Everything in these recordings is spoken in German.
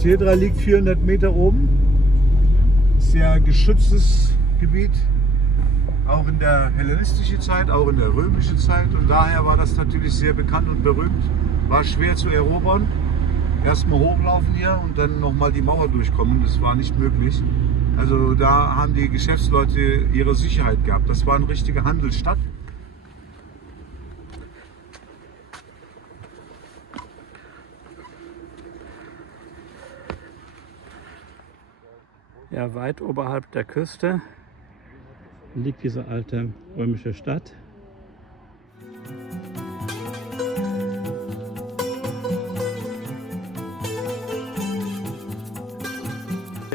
Siedra liegt 400 Meter oben. Sehr geschütztes Gebiet. Auch in der hellenistischen Zeit, auch in der römischen Zeit. Und daher war das natürlich sehr bekannt und berühmt. War schwer zu erobern. Erstmal hochlaufen hier und dann nochmal die Mauer durchkommen. Das war nicht möglich. Also da haben die Geschäftsleute ihre Sicherheit gehabt. Das war eine richtige Handelsstadt. Ja, weit oberhalb der Küste liegt diese alte römische Stadt.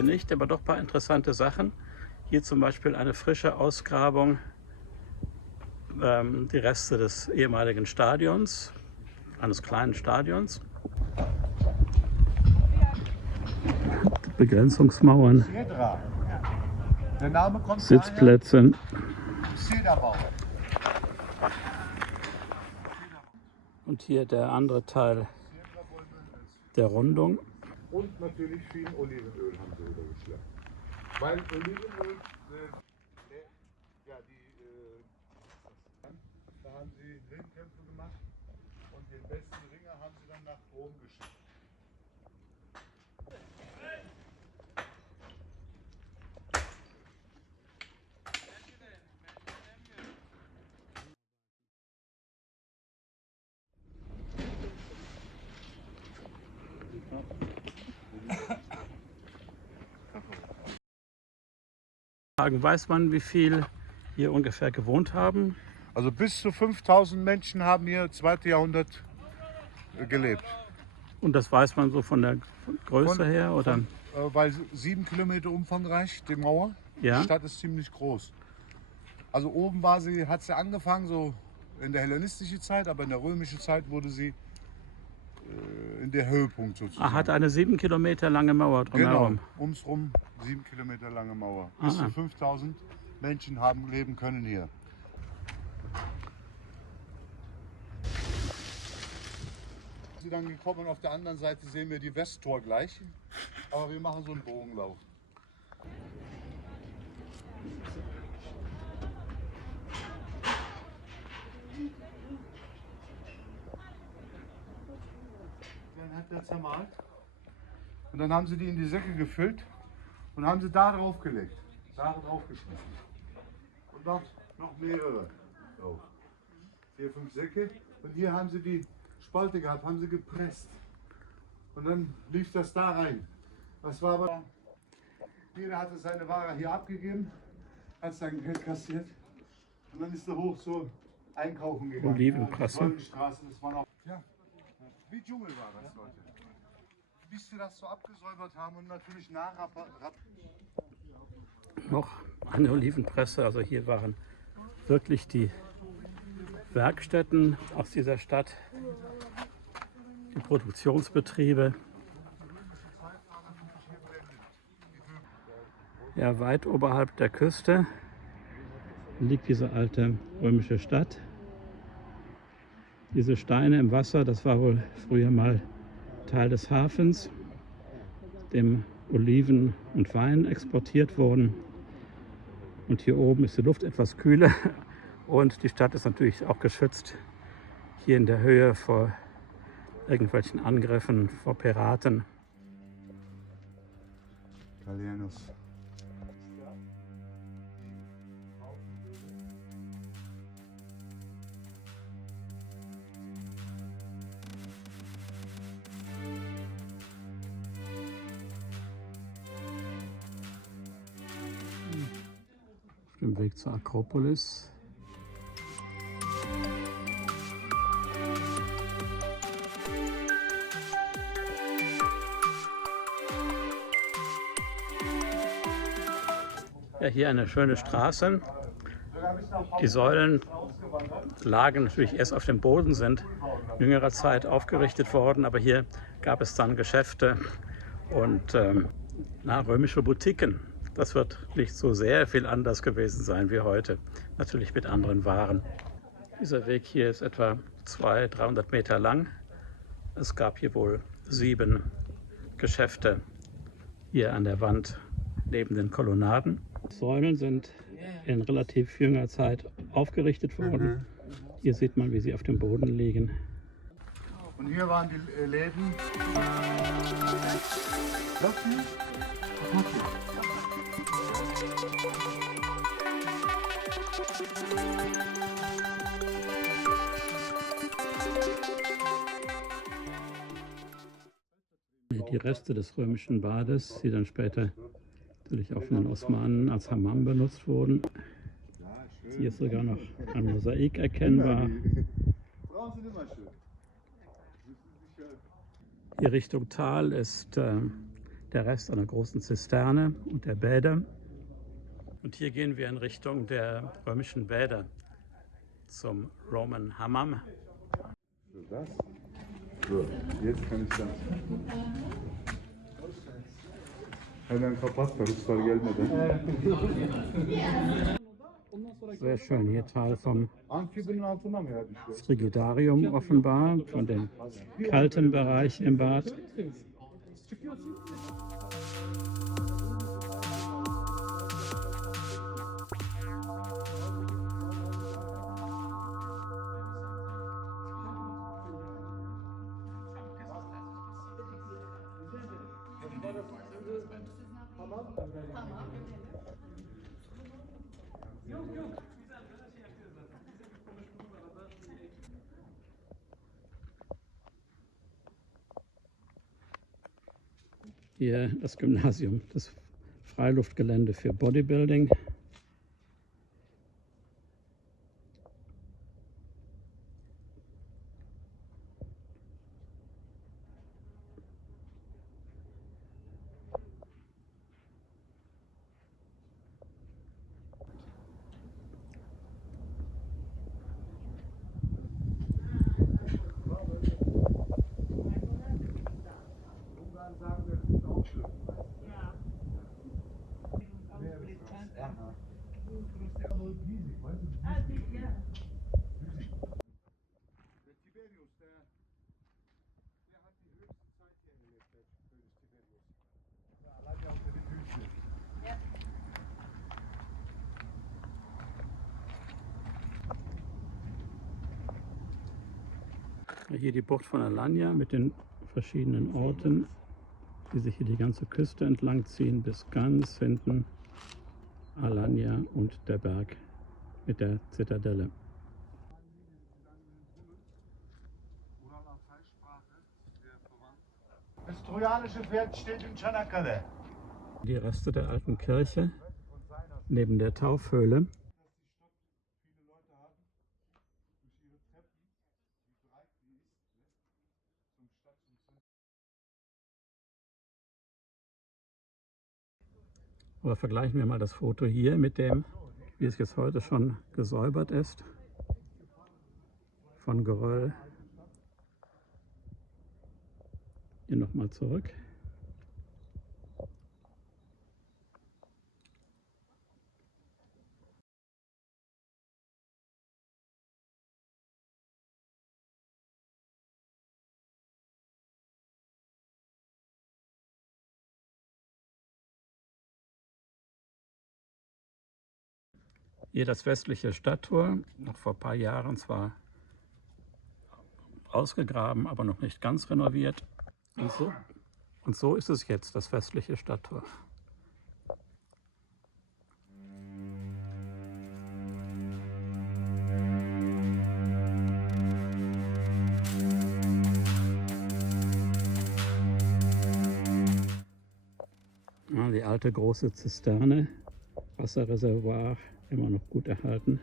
Nicht, aber doch ein paar interessante Sachen. Hier zum Beispiel eine frische Ausgrabung, die Reste des ehemaligen Stadions, eines kleinen Stadions. Begrenzungsmauern, Siedra. Der Name kommt Sitzplätze. Siedra. Und hier der andere Teil der Rundung. Und natürlich viel Olivenöl haben sie rübergeschleppt. Weil Olivenöl, da haben sie Ringkämpfe gemacht und den besten Ringer haben sie dann nach Rom geschickt. Weiß man, wie viel hier ungefähr gewohnt haben? Also bis zu 5000 Menschen haben hier 2. Jahrhundert gelebt. Und das weiß man so von der Größe her? Oder? Weil 7 Kilometer umfangreich, die Mauer. Ja. Die Stadt ist ziemlich groß. Also oben hat sie angefangen, so in der hellenistischen Zeit, aber in der römischen Zeit wurde sie in der Höhepunkt sozusagen. Hat eine 7 Kilometer lange Mauer drumherum. Genau, ums rum 7 Kilometer lange Mauer. Bis zu 5000 Menschen haben leben können hier. Sie dann gekommen, auf der anderen Seite sehen wir die Westtor gleich, aber wir machen so einen Bogenlauf. Dann hat er zermalt und dann haben sie die in die Säcke gefüllt und haben sie da drauf gelegt, da drauf geschmissen und noch mehrere drauf. 4, 5 Säcke und hier haben sie die Spalte gehabt, haben sie gepresst und dann lief das da rein. Das war aber, jeder hatte seine Ware hier abgegeben, hat sein Geld kassiert und dann ist er hoch so einkaufen gegangen. Olivenpresse. Das war noch, ja, wie Dschungel war das, Leute. Bis sie das so abgesäubert haben und natürlich Noch eine Olivenpresse, also hier waren wirklich die Werkstätten aus dieser Stadt, die Produktionsbetriebe. Ja, weit oberhalb der Küste liegt diese alte römische Stadt. Diese Steine im Wasser, das war wohl früher mal Teil des Hafens, dem Oliven und Wein exportiert wurden. Und hier oben ist die Luft etwas kühler und die Stadt ist natürlich auch geschützt hier in der Höhe vor irgendwelchen Angriffen, vor Piraten. Gallienus. Auf dem Weg zur Akropolis. Ja, hier eine schöne Straße. Die Säulen lagen natürlich erst auf dem Boden, sind in jüngerer Zeit aufgerichtet worden, aber hier gab es dann Geschäfte und römische Boutiquen. Das wird nicht so sehr viel anders gewesen sein wie heute, natürlich mit anderen Waren. Dieser Weg hier ist etwa 200-300 Meter lang. Es gab hier wohl 7 Geschäfte hier an der Wand neben den Kolonnaden. Säulen sind in relativ jünger Zeit aufgerichtet worden. Hier sieht man, wie sie auf dem Boden liegen. Und hier waren die Läden. Das hier? Was macht ihr? Die Reste des römischen Bades, die dann später natürlich auch von den Osmanen als Hammam benutzt wurden. Hier ist sogar noch ein Mosaik erkennbar. Frauen sind immer schön. Hier Richtung Tal ist der Rest einer großen Zisterne und der Bäder. Und hier gehen wir in Richtung der römischen Bäder zum Roman Hammam. So, das? So, jetzt kann ich das. Hemen kapatmıyoruz, soru gelmeden. Sehr schön, hier Teil vom Amfibinin altına mı ya düşüyor? Frigidarium offenbar, von dem kalten Bereich im Bad. Hier das Gymnasium, das Freiluftgelände für Bodybuilding. Hier die Bucht von Alanya mit den verschiedenen Orten, die sich hier die ganze Küste entlang ziehen, bis ganz hinten Alanya und der Berg mit der Zitadelle. Das trojanische Pferd steht in Çanakkale. Die Reste der alten Kirche neben der Taufhöhle. Aber vergleichen wir mal das Foto hier mit dem, wie es jetzt heute schon gesäubert ist, von Geröll. Hier nochmal zurück. Hier das westliche Stadttor, noch vor ein paar Jahren zwar ausgegraben, aber noch nicht ganz renoviert. Und so ist es jetzt, das westliche Stadttor. Ja, die alte große Zisterne, Wasserreservoir, immer noch gut erhalten.